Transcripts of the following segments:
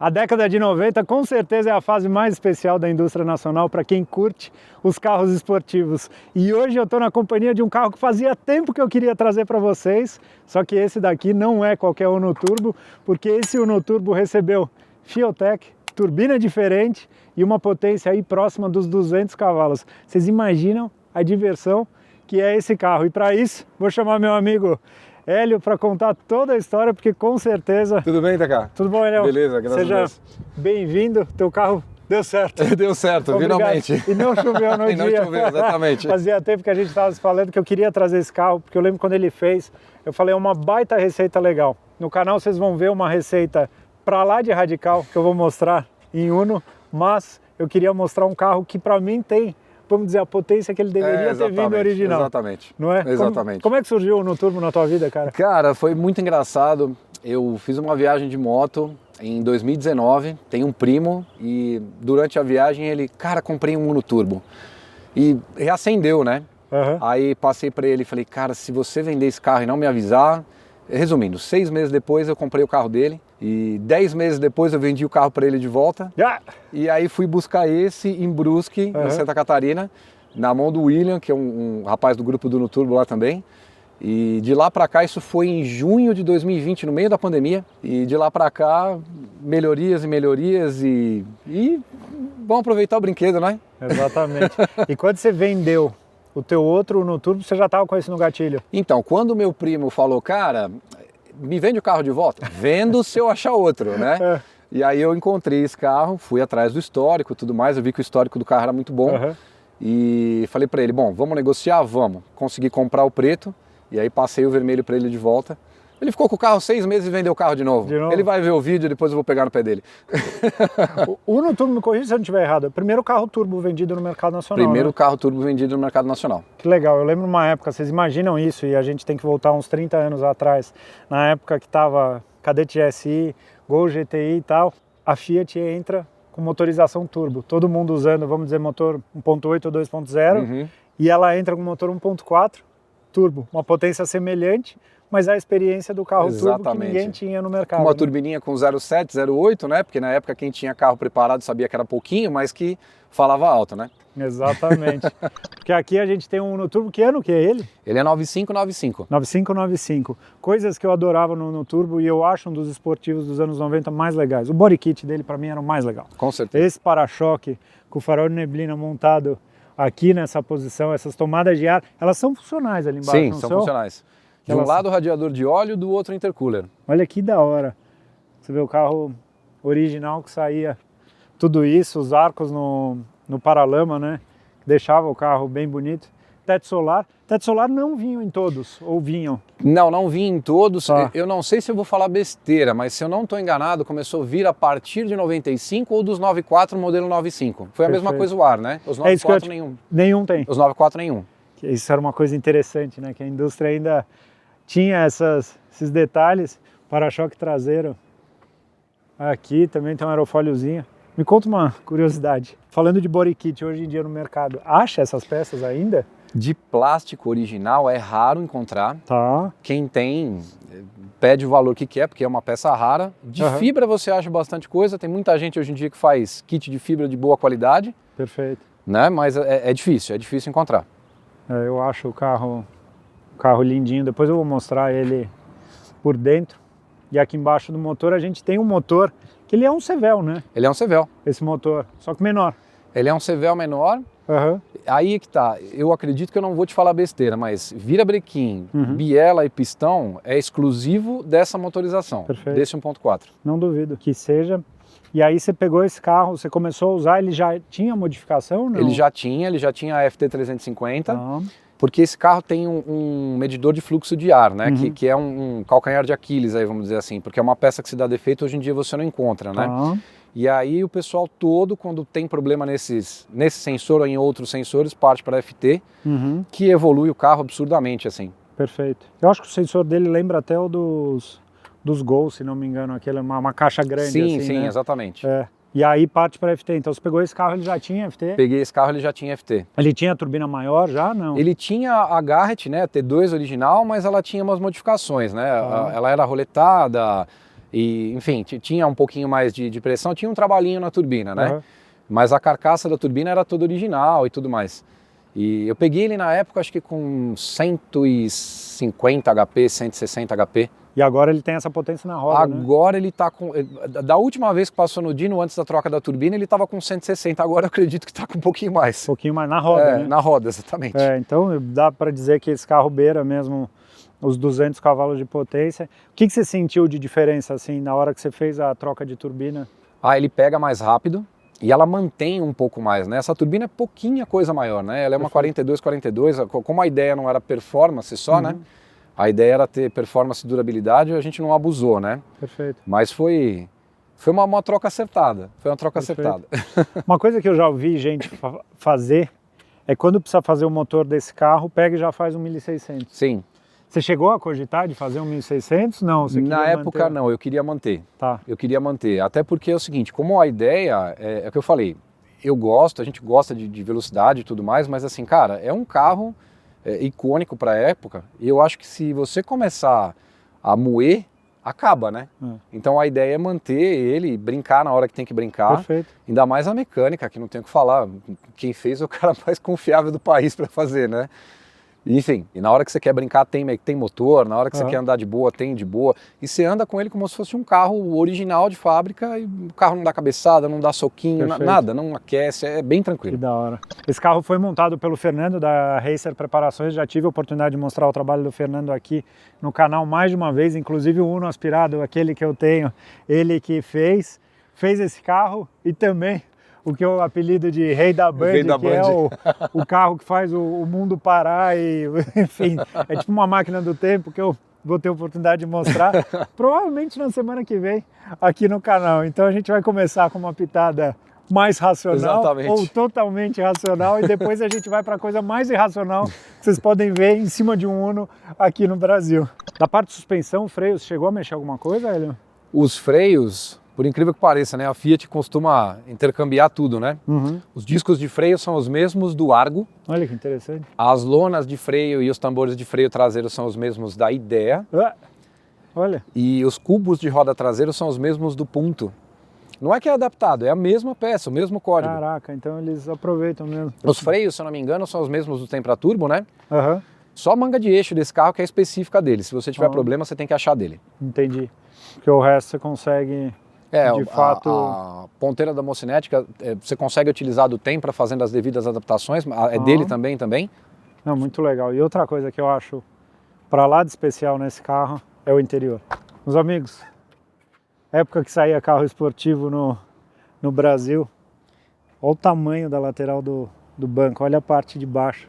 A década de 90 com certeza é a fase mais especial da indústria nacional para quem curte os carros esportivos. E hoje eu estou na companhia de um carro que fazia tempo que eu queria trazer para vocês, só que esse daqui não é qualquer Uno Turbo, porque esse Uno Turbo recebeu Fiotec, turbina diferente e uma potência aí próxima dos 200 cavalos. Vocês imaginam a diversão que é esse carro? E para isso, vou chamar meu amigo Hélio para contar toda a história, porque com certeza... Tudo bem, Taká? Tudo bom, Hélio? Beleza, graças a Deus. Seja bem-vindo, teu carro deu certo. Deu certo, Obrigado. finalmente. E não choveu no E dia. não choveu, exatamente. Fazia tempo que a gente estava se falando que eu queria trazer esse carro, porque eu lembro quando ele fez, eu falei, é uma baita receita legal. No canal vocês vão ver uma receita pra lá de radical, que eu vou mostrar em Uno, mas eu queria mostrar um carro que para mim tem, vamos dizer, a potência que ele deveria ter vindo original. Exatamente. Não é? Exatamente. Como é que surgiu o Uno Turbo na tua vida, cara? Cara, foi muito engraçado. Eu fiz uma viagem de moto em 2019, tem um primo e durante a viagem ele, cara, comprei um Uno Turbo. E reacendeu, né? Uhum. Aí passei para ele e falei, cara, se você vender esse carro e não me avisar... Resumindo, 6 meses depois eu comprei o carro dele e 10 meses depois eu vendi o carro para ele de volta. E aí fui buscar esse em Brusque, em Santa Catarina, na mão do William, que é um rapaz do grupo do Uno Turbo lá também. E de lá para cá, isso foi em junho de 2020, no meio da pandemia. E de lá para cá, melhorias e melhorias e vamos aproveitar o brinquedo, né? Exatamente. E quando você vendeu o teu outro Uno Turbo, você já estava com esse no gatilho? Então, quando meu primo falou, cara, me vende o carro de volta? Vendo se eu achar outro, né? E aí eu encontrei esse carro, fui atrás do histórico e tudo mais, eu vi que o histórico do carro era muito bom. E falei para ele, bom, vamos negociar? Vamos. Consegui comprar o preto e aí passei o vermelho para ele de volta. Ele ficou com o carro 6 meses e vendeu o carro de novo. Ele vai ver o vídeo e depois eu vou pegar no pé dele. O Uno Turbo, me corrija se eu não estiver errado, é o primeiro carro turbo vendido no mercado nacional. Primeiro carro turbo vendido no mercado nacional. Que legal, eu lembro uma época, vocês imaginam isso, e a gente tem que voltar uns 30 anos atrás, na época que estava Cadete GSI, Gol GTI e tal, a Fiat entra com motorização turbo, todo mundo usando, vamos dizer, motor 1.8 ou 2.0, e ela entra com motor 1.4 turbo, uma potência semelhante, mas a experiência do carro turbo que ninguém tinha no mercado. Uma turbininha com 0,7, 0,8, né? Porque na época quem tinha carro preparado sabia que era pouquinho, mas que falava alto, né? Exatamente. Porque aqui a gente tem um Uno Turbo, que ano que é ele? Ele é 9595. 9595. Coisas que eu adorava no Uno Turbo e eu acho um dos esportivos dos anos 90 mais legais. O body kit dele para mim era o mais legal. Com certeza. Esse para-choque com o farol de neblina montado aqui nessa posição, essas tomadas de ar, elas são funcionais ali embaixo, sim, não são funcionais. De um lado o radiador de óleo, do outro o intercooler. Olha que da hora. Você vê o carro original que saía tudo isso, os arcos no paralama, né? Deixava o carro bem bonito. Teto solar. Teto solar não vinham em todos, ou vinham? Não vinha em todos. Eu não sei se eu vou falar besteira, mas se eu não estou enganado, começou a vir a partir de 95 ou dos 94 modelo 95. Foi a mesma coisa o ar, né? Os 94 nenhum. Nenhum tem. Os 94 nenhum. Isso era uma coisa interessante, né? Que a indústria ainda tinha esses detalhes. Para-choque traseiro. Aqui também tem um aerofóliozinho. Me conta uma curiosidade. Falando de body kit hoje em dia no mercado, acha essas peças ainda? De plástico original é raro encontrar. Tá. Quem tem pede o valor que quer, porque é uma peça rara. De fibra você acha bastante coisa. Tem muita gente hoje em dia que faz kit de fibra de boa qualidade. Perfeito. Né? Mas é difícil encontrar. Eu acho o carro lindinho. Depois eu vou mostrar ele por dentro. E aqui embaixo do motor a gente tem um motor que ele é um Cevel, né? Ele é um Cevel. Esse motor, só que menor. Ele é um Cevel menor. Aí que tá, eu acredito que eu não vou te falar besteira, mas virabrequim, biela e pistão é exclusivo dessa motorização, desse 1.4. Não duvido que seja. E aí você pegou esse carro, você começou a usar, ele já tinha modificação? Não? Ele já tinha a FT350, porque esse carro tem um medidor de fluxo de ar, né? Que é um calcanhar de Aquiles, aí, vamos dizer assim, porque é uma peça que se dá defeito, hoje em dia você não encontra, né? E aí o pessoal todo, quando tem problema nesse sensor ou em outros sensores, parte para a FT, que evolui o carro absurdamente, assim. Perfeito. Eu acho que o sensor dele lembra até o dos Gol, se não me engano, aquele uma caixa grande. Sim, né? Exatamente. E aí parte para FT. Então você pegou esse carro, ele já tinha FT? Peguei esse carro, ele já tinha FT. Ele tinha a turbina maior já? Não. Ele tinha a Garrett, né, T2 original, mas ela tinha umas modificações, né? Ela era roletada, E, enfim, tinha um pouquinho mais de pressão, tinha um trabalhinho na turbina, né? Uhum. Mas a carcaça da turbina era toda original e tudo mais. E eu peguei ele na época, acho que com 150 HP, 160 HP. E agora ele tem essa potência na roda, agora, né? Ele tá com... Da última vez que passou no dyno, antes da troca da turbina, ele estava com 160. Agora eu acredito que está com um pouquinho mais. Um pouquinho mais na roda, né? Na roda, exatamente. Então dá para dizer que esse carro beira mesmo os 200 cavalos de potência. O que você sentiu de diferença, assim, na hora que você fez a troca de turbina? Ele pega mais rápido. E ela mantém um pouco mais, né? Essa turbina é pouquinha coisa maior, né? Ela é uma 42, como a ideia não era performance só, né? A ideia era ter performance e durabilidade e a gente não abusou, né? Perfeito. Mas foi uma troca acertada, acertada. Uma coisa que eu já ouvi gente fazer é quando precisa fazer o motor desse carro, pega e já faz um 1600. Sim. Você chegou a cogitar de fazer um 1600? Não, você Na época manter? Não, eu queria manter. Tá. Eu queria manter, até porque é o seguinte, como a ideia, é o que eu falei, a gente gosta de velocidade e tudo mais, mas assim, cara, é um carro icônico para a época, e eu acho que se você começar a moer, acaba, né? Então a ideia é manter ele, brincar na hora que tem que brincar. Perfeito. Ainda mais a mecânica, que não tem o que falar, quem fez é o cara mais confiável do país para fazer, né? Enfim, e na hora que você quer brincar tem motor, na hora que você quer andar de boa, tem de boa. E você anda com ele como se fosse um carro original de fábrica e o carro não dá cabeçada, não dá soquinho, nada, não aquece, é bem tranquilo. Que da hora. Esse carro foi montado pelo Fernando da Racer Preparações, já tive a oportunidade de mostrar o trabalho do Fernando aqui no canal mais de uma vez, inclusive o Uno aspirado, aquele que eu tenho, ele que fez esse carro e também o que eu apelido de Rei da Band, que é o carro que faz o mundo parar e, enfim, é tipo uma máquina do tempo que eu vou ter a oportunidade de mostrar, provavelmente na semana que vem, aqui no canal. Então a gente vai começar com uma pitada mais racional, ou totalmente racional, e depois a gente vai para a coisa mais irracional que vocês podem ver em cima de um Uno aqui no Brasil. Da parte de suspensão, freios, chegou a mexer alguma coisa, Hélio? Os freios... Por incrível que pareça, né? A Fiat costuma intercambiar tudo, né? Os discos de freio são os mesmos do Argo. Olha que interessante. As lonas de freio e os tambores de freio traseiro são os mesmos da Idea. Olha. E os cubos de roda traseiro são os mesmos do Punto. Não é que é adaptado, é a mesma peça, o mesmo código. Caraca, então eles aproveitam mesmo. Os freios, se eu não me engano, são os mesmos do Tempra Turbo, né? Só a manga de eixo desse carro que é específica dele. Se você tiver problema, você tem que achar dele. Entendi. Porque o resto você consegue... de fato... a ponteira da mocinética você consegue utilizar do Tempra fazendo as devidas adaptações, dele também. Não, muito legal. E outra coisa que eu acho para lá de especial nesse carro é o interior. Meus amigos, época que saía carro esportivo no Brasil, olha o tamanho da lateral do banco, olha a parte de baixo.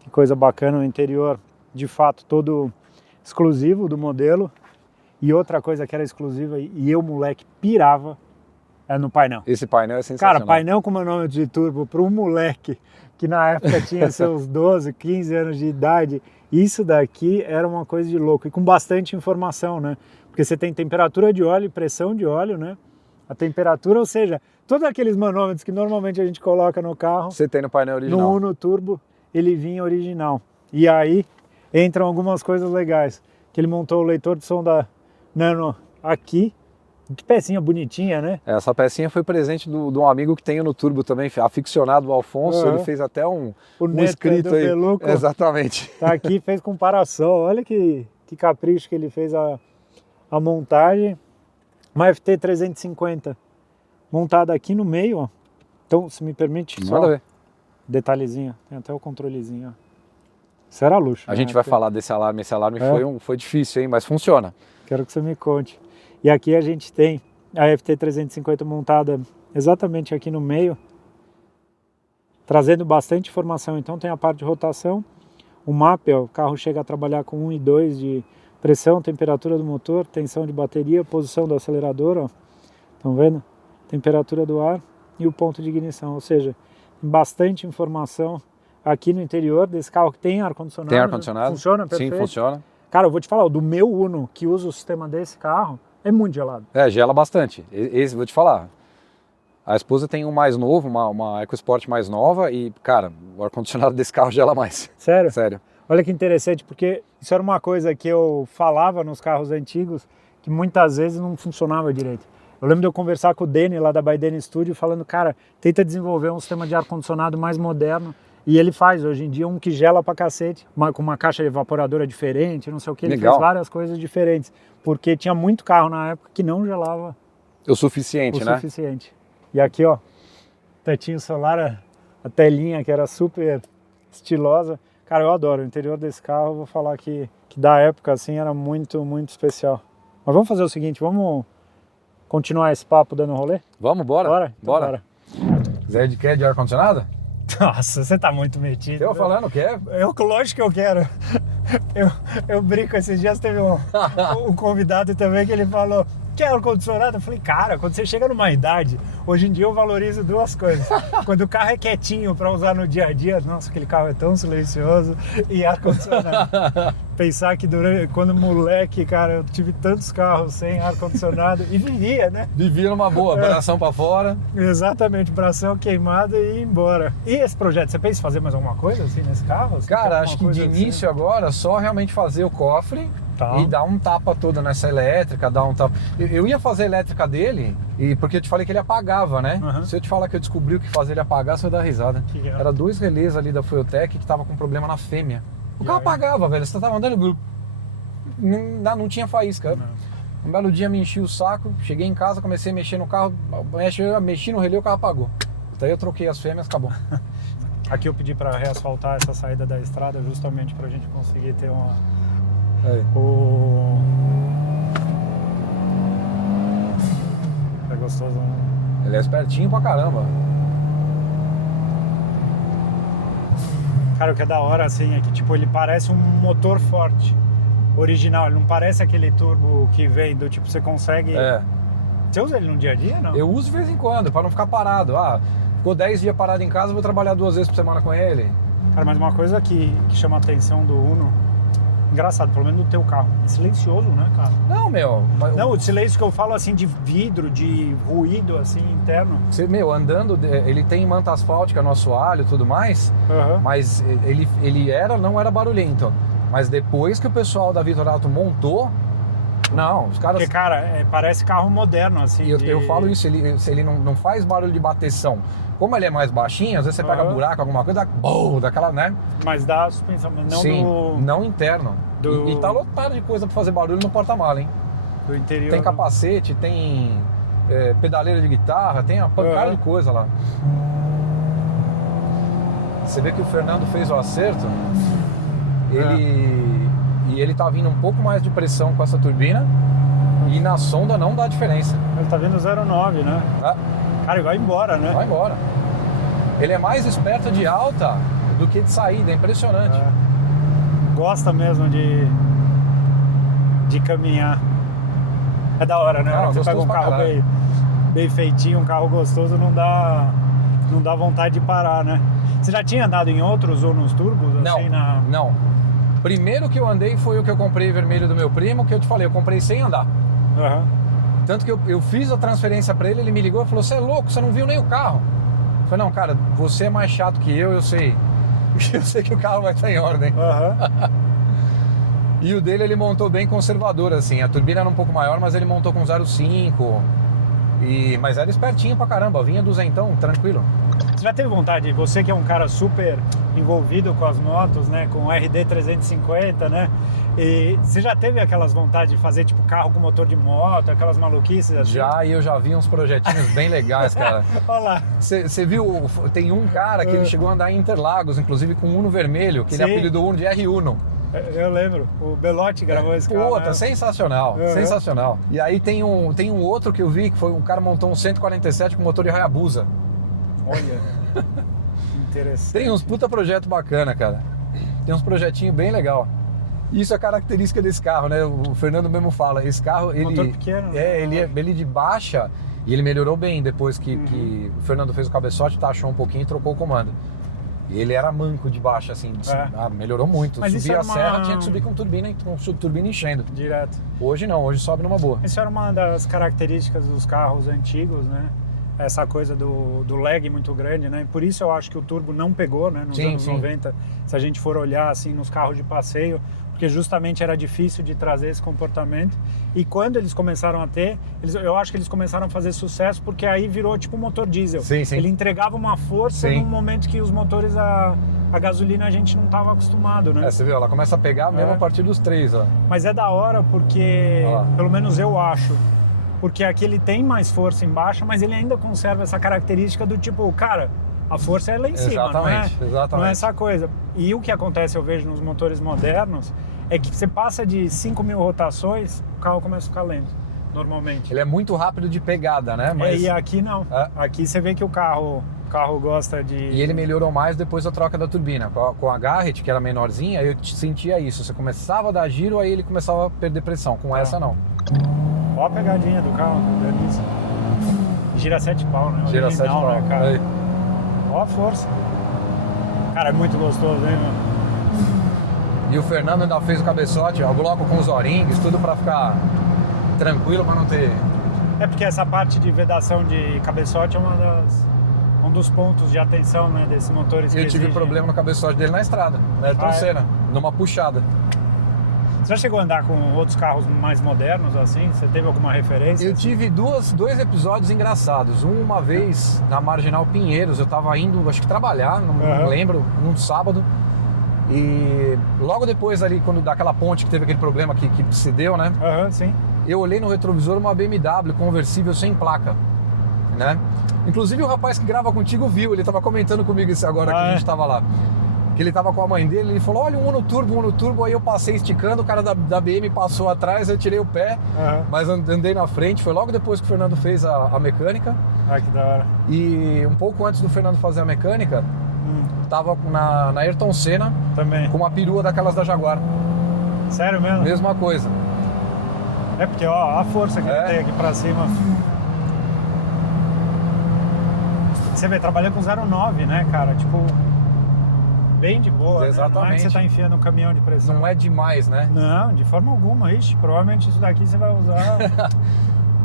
Que coisa bacana, o interior de fato todo exclusivo do modelo. E outra coisa que era exclusiva e eu, moleque, pirava, é no painel. Esse painel é sensacional. Cara, painel com manômetro de turbo para um moleque que na época tinha seus 12, 15 anos de idade, isso daqui era uma coisa de louco. E com bastante informação, né? Porque você tem temperatura de óleo e pressão de óleo, né? A temperatura, ou seja, todos aqueles manômetros que normalmente a gente coloca no carro... Você tem no painel original. No Uno Turbo, ele vinha original. E aí entram algumas coisas legais. Que ele montou o leitor de som da Nano aqui, que pecinha bonitinha, né? Essa pecinha foi presente de um amigo que tem no Turbo também, aficionado, o Alfonso, ele fez até um escrito aí. Beluco, exatamente. Tá aqui, fez comparação, olha que capricho que ele fez a montagem. Uma FT350 montada aqui no meio, ó. Então, se me permite, Manda ver. Detalhezinho, tem até o controlezinho, ó. Isso era luxo. A gente vai falar desse alarme, esse alarme foi difícil, hein? Mas funciona. Quero que você me conte. E aqui a gente tem a FT350 montada exatamente aqui no meio, trazendo bastante informação. Então tem a parte de rotação, o mapa, ó, o carro chega a trabalhar com 1 e 2 de pressão, temperatura do motor, tensão de bateria, posição do acelerador, ó. Estão vendo? Temperatura do ar e o ponto de ignição, ou seja, bastante informação aqui no interior desse carro que tem ar-condicionado. Tem ar-condicionado? Funciona perfeito? Sim, funciona. Cara, eu vou te falar, o do meu Uno, que usa o sistema desse carro, é muito gelado. Gela bastante. Esse, vou te falar, a esposa tem um mais novo, uma EcoSport mais nova e, cara, o ar-condicionado desse carro gela mais. Sério? Sério. Olha que interessante, porque isso era uma coisa que eu falava nos carros antigos, que muitas vezes não funcionava direito. Eu lembro de eu conversar com o Dani lá da Baidene Studio falando, cara, tenta desenvolver um sistema de ar-condicionado mais moderno. E ele faz hoje em dia um que gela pra cacete, com uma caixa evaporadora diferente, não sei o que. Ele fez várias coisas diferentes, porque tinha muito carro na época que não gelava o suficiente, né? E aqui, ó, tetinho solar, a telinha que era super estilosa. Cara, eu adoro o interior desse carro, eu vou falar que da época, assim, era muito, muito especial. Mas vamos fazer o seguinte, vamos continuar esse papo dando rolê? Vamos, bora? Bora? Então bora. Zé quer de ar-condicionado? Nossa, você tá muito metido. Eu falando, quer? Lógico que eu quero. Eu brinco, esses dias teve um convidado também que ele falou, quer ar-condicionado? Eu falei, cara, quando você chega numa idade, hoje em dia eu valorizo duas coisas. Quando o carro é quietinho para usar no dia a dia, nossa, aquele carro é tão silencioso, e ar-condicionado. Pensar que quando moleque, cara, eu tive tantos carros sem ar-condicionado e vivia, né? Vivia numa boa, bração pra fora. Exatamente, bração queimado e ir embora. E esse projeto, você pensa em fazer mais alguma coisa assim nesse carro? Cara, acho que de início agora, só realmente fazer o cofre e dar um tapa todo nessa elétrica, dar um tapa. Eu ia fazer a elétrica dele, porque eu te falei que ele apagava, né? Se eu te falar que eu descobri o que fazer ele apagar, você vai dar risada. Era 2 relés ali da Fueltec que tava com problema na fêmea. O carro apagava, velho. Você tava andando, não tinha faísca. Um belo dia me enchi o saco, cheguei em casa, comecei a mexer no carro, mexi no relé, o carro apagou. Daí eu troquei as fêmeas, acabou. Aqui eu pedi para reasfaltar essa saída da estrada justamente pra gente conseguir ter uma... É gostoso, né? Ele é espertinho pra caramba. Cara, o que é da hora, assim, é que tipo, ele parece um motor forte, original. Ele não parece aquele turbo que vem do tipo, você consegue... Você usa ele no dia a dia, não? Eu uso de vez em quando, pra não ficar parado. Ficou 10 dias parado em casa, vou trabalhar 2 vezes por semana com ele. Cara, mas uma coisa que chama a atenção do Uno, engraçado, pelo menos no teu carro, é silencioso, né, cara? Não, meu... Não, o silêncio que eu falo, assim, de vidro, de ruído, assim, interno. Andando, ele tem manta asfáltica no assoalho e tudo mais, mas ele não era barulhento. Mas depois que o pessoal da Vitor Alto montou, não, os caras... Porque, cara, parece carro moderno, assim. Eu falo isso, ele não faz barulho de bateção. Como ele é mais baixinho, às vezes você pega buraco, alguma coisa, daquela, né? Mas dá suspensão, mas não Sim, não interno. E tá lotado de coisa pra fazer barulho no porta-mala, hein? Do interior. Tem capacete, tem pedaleira de guitarra, tem uma pancada de coisa lá. Você vê que o Fernando fez o acerto, ele tá vindo um pouco mais de pressão com essa turbina e na sonda não dá diferença. Ele tá vindo 0,9, né? Cara, ele vai embora, né? Vai embora. Ele é mais esperto de alta do que de saída, é impressionante. Gosta mesmo de caminhar. É da hora, né? Você pega um carro bem feitinho, um carro gostoso, não dá vontade de parar, né? Você já tinha andado em outros ou nos turbos? Não. Primeiro que eu andei foi o que eu comprei vermelho do meu primo, que eu te falei, eu comprei sem andar. Tanto que eu fiz a transferência pra ele, ele me ligou e falou, você é louco, você não viu nem o carro. Eu falei, não, cara, você é mais chato que eu sei. Eu sei que o carro vai estar em ordem. E o dele ele montou bem conservador, assim. A turbina era um pouco maior, mas ele montou com 0,5. Mas era espertinho pra caramba, vinha duzentão, tranquilo. Você já teve vontade, você que é um cara super envolvido com as motos, né, com o RD 350, né, e você já teve aquelas vontades de fazer tipo carro com motor de moto, aquelas maluquices assim? Já, e eu já vi uns projetinhos bem legais, cara. Olha lá. Você viu, tem um cara que ele chegou a andar em Interlagos, inclusive com um Uno vermelho, que ele apelidou o Uno de R1. Eu lembro, o Belotti gravou esse carro. Puta, sensacional, sensacional. E aí tem um outro que eu vi, que foi um cara montou um 147 com motor de Hayabusa. Olha, interessante. Tem uns puta projeto bacana, cara. Tem uns projetinhos bem legal. Isso é característica desse carro, né? O Fernando mesmo fala, esse carro, ele... Motor pequeno, né? Ele de baixa, e ele melhorou bem depois que o Fernando fez o cabeçote, taxou um pouquinho e trocou o comando. E ele era manco de baixo, assim, melhorou muito. Mas subia a serra, tinha que subir com turbina enchendo. Direto. Hoje não, hoje sobe numa boa. Isso era uma das características dos carros antigos, né? essa coisa do lag muito grande, né? Por isso eu acho que o turbo não pegou, né? Nos anos 90, se a gente for olhar assim nos carros de passeio, porque justamente era difícil de trazer esse comportamento. E quando eles começaram a ter, eu acho que eles começaram a fazer sucesso porque aí virou tipo um motor diesel. Ele entregava uma força num momento que os motores a gasolina a gente não estava acostumado, né? Você viu, ela começa a pegar mesmo a partir dos 3, ó. Mas é da hora porque, pelo menos eu acho, porque aqui ele tem mais força embaixo, mas ele ainda conserva essa característica do tipo, cara, a força é lá em cima, não é essa coisa. E o que acontece, eu vejo nos motores modernos, é que você passa de 5.000 rotações, o carro começa a ficar lento, normalmente. Ele é muito rápido de pegada, né? Mas... e aqui não. Aqui você vê que o carro gosta de... E ele melhorou mais depois da troca da turbina. Com a Garrett, que era menorzinha, eu sentia isso. Você começava a dar giro, aí ele começava a perder pressão. Com essa, não. Ó a pegadinha do carro, delícia. Gira 7 pau, né? Gira 7 pau, né, cara? Aí. Ó a força. Cara, é muito gostoso, hein, mano? E o Fernando ainda fez o cabeçote, ó, o bloco com os O-rings, tudo pra ficar tranquilo, pra não ter... É porque essa parte de vedação de cabeçote é um dos pontos de atenção, né, desses motores que eu tive problema no cabeçote dele na estrada, na Ayrton Senna, numa puxada. Você já chegou a andar com outros carros mais modernos, assim? Você teve alguma referência? Eu tive dois episódios engraçados. Uma vez, na Marginal Pinheiros, eu tava indo, acho que trabalhar, não lembro, num sábado. E logo depois ali, quando daquela ponte que teve aquele problema que se deu, né? Sim. Eu olhei no retrovisor uma BMW conversível sem placa, né? Inclusive o rapaz que grava contigo viu, ele tava comentando comigo isso agora que a gente tava lá. Que ele tava com a mãe dele, ele falou, olha um Uno Turbo, aí eu passei esticando, o cara da BM passou atrás, eu tirei o pé, mas andei na frente, foi logo depois que o Fernando fez a mecânica. Que da hora. E um pouco antes do Fernando fazer a mecânica, tava na Ayrton Senna, também, com uma perua daquelas da Jaguar. Sério mesmo? Mesma coisa. É porque, ó, a força que ele tem aqui pra cima. Você vê, trabalhando com 0,9, né, cara? Tipo... bem de boa, exatamente. Né? Não é que você tá enfiando um caminhão de pressão. Não é demais, né? Não, de forma alguma. Ixi, provavelmente isso daqui você vai usar...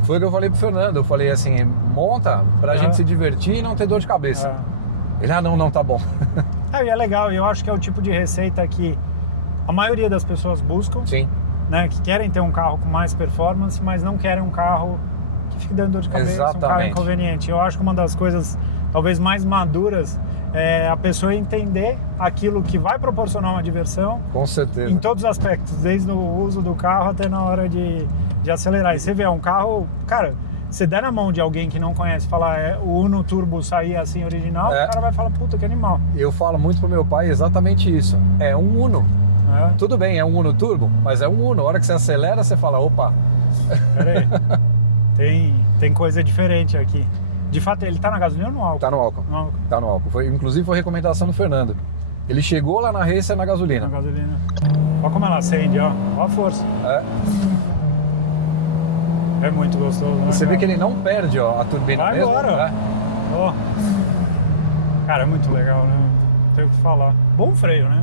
Foi o que eu falei pro Fernando. Eu falei assim, monta pra gente se divertir e não ter dor de cabeça. Ele, não, tá bom. E é legal. Eu acho que é o tipo de receita que a maioria das pessoas buscam. Sim. Né? Que querem ter um carro com mais performance, mas não querem um carro que fique dando dor de cabeça, um carro inconveniente. Eu acho que uma das coisas talvez mais maduras é a pessoa entender aquilo que vai proporcionar uma diversão. Com certeza. Em todos os aspectos, desde o uso do carro até na hora de acelerar. E você vê, é um carro... Cara, você der na mão de alguém que não conhece, falar o Uno Turbo sair assim original, o cara vai falar, puta, que animal. Eu falo muito pro meu pai exatamente isso. É um Uno. Tudo bem, é um Uno Turbo, mas é um Uno. A hora que você acelera, você fala, opa. Pera aí. Tem coisa diferente aqui. De fato, ele tá na gasolina ou no álcool? Tá no álcool. Tá no álcool. Inclusive foi recomendação do Fernando. Ele chegou lá na Racer na gasolina. Na gasolina. Olha como ela acende, ó. Olha a força. É muito gostoso, né? Você vê que ele não perde, ó, a turbina vai mesmo. Agora, Cara, é muito legal, né? Não tem o que falar. Bom freio, né?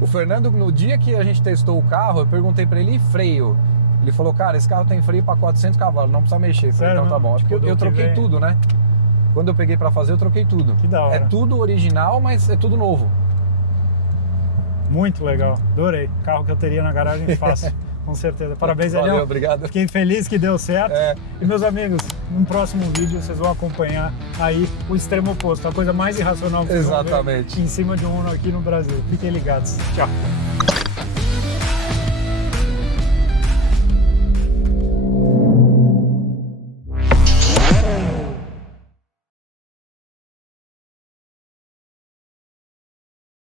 O Fernando, no dia que a gente testou o carro, eu perguntei pra ele, e freio? Ele falou, cara, esse carro tem freio pra 400 cavalos, não precisa mexer. Eu falei, então tá bom. Tipo, eu troquei tudo, né? Quando eu peguei pra fazer, eu troquei tudo. Que da hora. É tudo original, mas é tudo novo. Muito legal, adorei. Carro que eu teria na garagem fácil, com certeza. Parabéns, Elião. Valeu, obrigado. Fiquei feliz que deu certo. E meus amigos, no próximo vídeo vocês vão acompanhar aí o extremo oposto, a coisa mais irracional que vocês vão ver em cima de um Uno aqui no Brasil. Fiquem ligados. Tchau.